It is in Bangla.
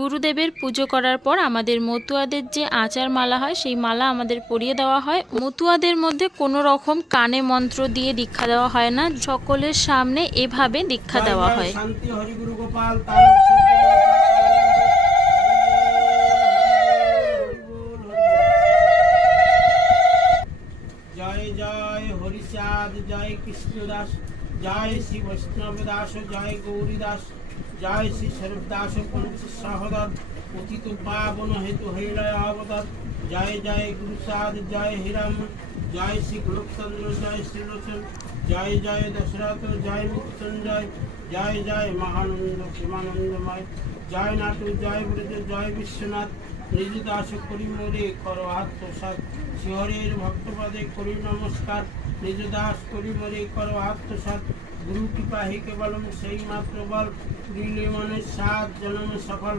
গুরুদেবের পুজো করার পর আমাদের মতুয়াদের যে আচার মালা হয় সেই মালা আমাদের পরিয়ে দেওয়া হয়। মতুয়াদের মধ্যে কোনো রকম কানে মন্ত্র দিয়ে দীক্ষা দেওয়া হয় না, সকলের সামনে এভাবে দীক্ষা দেওয়া হয়। শান্তি হরিগুরু গোপাল জয় জয় হরিচাঁদ, জয় কৃষ্ণদাস, জয় শ্রী বৈষ্ণব দাস, জয় গৌরী দাস, জয় শ্রী স্বরূপ দাস পঞ্চ সহোদর, পতিত পাবন হেতু হরিলয় অবতার। জয় জয় গুরুচাঁদ, জয় হিরাম, জয় শ্রী গোলকচন্দ্র, জয় শ্রীলোচন, জয় জয় দশরথ, জয় মৃত্যুঞ্জয়, জয় জয় মহানন্দ প্রেমানন্দময়, জয় নাটু, জয় ব্রজ, জয় বিশ্বনাথ। নিজ দাস করি মোরে কর আত্মসাৎ, শিহরের ভক্তপদে করি নমস্কার। নিজ দাস করি মোরে কর আত্মসাৎ, গুরু কৃপা হি কেবলম সেই মাত্র বল, পুরিলে মনে সাত জনম সফল।